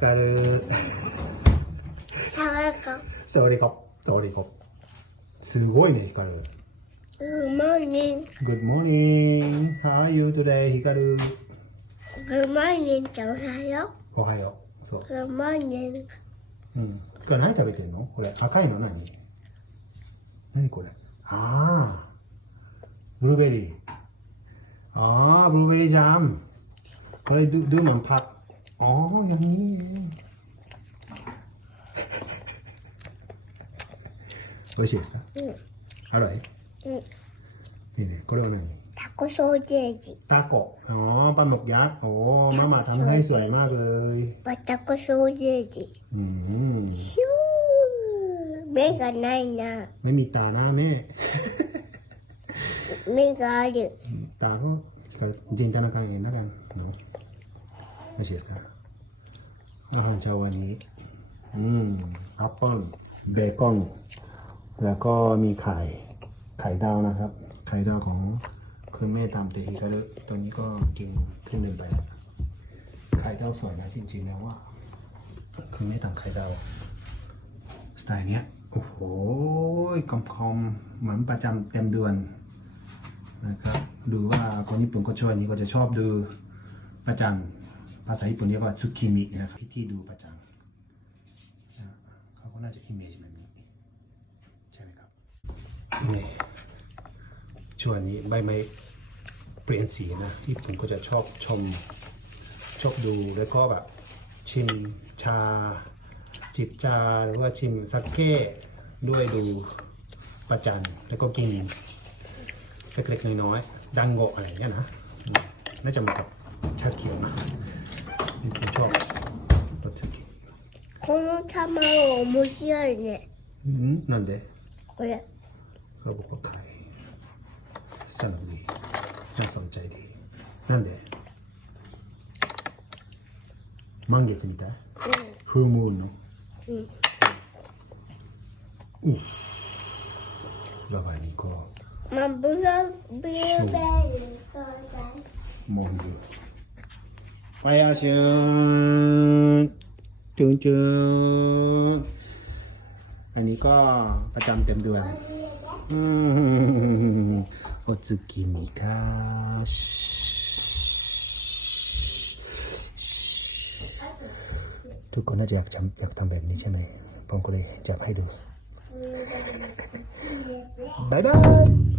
かる。爽やか。爽やか。爽やか。すごいね、ヒカル。Good morning. Good morning. How are you today, ヒカル ?Good morning っゃおはよう。おはよう。そう。Good morning. うん。ヒカ何食べてんの？これ、赤いの？何？何これ？ああ。ブルーベリー。ああ、ブルーベリージャム。これ、ドゥーマンパック。 อ๋ออย่างนี้นี่เอง美味しいですかうん。อร่อย うん。いいねこれは何タコソーセージ。 ตาโกะอ๋อปลาหมึกยักษ์โอ้มาม่าทำให้สวยมากเลย バタコソーセージ。 อืม シュー。目がないな。 ไม่มีตาหน้าแม่ 目がある。 ตาก็จินตนาการเองแล้วกันเนาะ ไม่ใช่สิอาหารเช้าวันนี้ อืมแอปเปิ้ลเบคอน แล้วก็มีไข่ ไข่ดาวนะครับ ไข่ดาวของคุณแม่ตามเตฮิกาเรตอนนี้ก็กินครึ่งหนึ่งไปแล้วไข่ดาวสวยนะจริงๆแล้วว่าคุณแม่ทำไข่ดาวสไตล์เนี้ย โอ้โหกลมๆเหมือนประจำเต็มเดือนนะครับ ดูว่าคนญี่ปุ่นก็ชอบนนี้ก็จะชอบดูประจัน ภาษาญี่ปุ่นเรียกว่าซุกิมินะครับที่ที่ดูประจันนะเขาก็น่าจะอิมเมจแบบนี้ใช่ไหมครับนี่ช่วงนี้ใบไม้เปลี่ยนสีนะที่ผมก็จะชอบชมชอบดูแล้วก็แบบชิมชา จิบชาหรือว่าชิมซักเก้ด้วยดูประจันแล้วก็กินเล็กๆน้อยๆดังโงะอะไรอย่างเงี้ยนะน่าจะเหมาะกับชาเขียวนะ 고노 참아로 어묵이야 이제. 응? 난데. 왜? 가보고 가이. 쌍디. 쌍쌍짜리. 난데. 만개진다. 응. 흐무노. 응. 우. 라바니코. 만 무서 무서워. 몽드. 파야슝. จุนจุนอันนี้ก็ประจำเต็มเดือนอืมโอซึกิมิกาทุกคนน่าจะอยากทำอยากทำแบบนี้ใช่ไหมผมก็เลยจะให้ดูบายบาย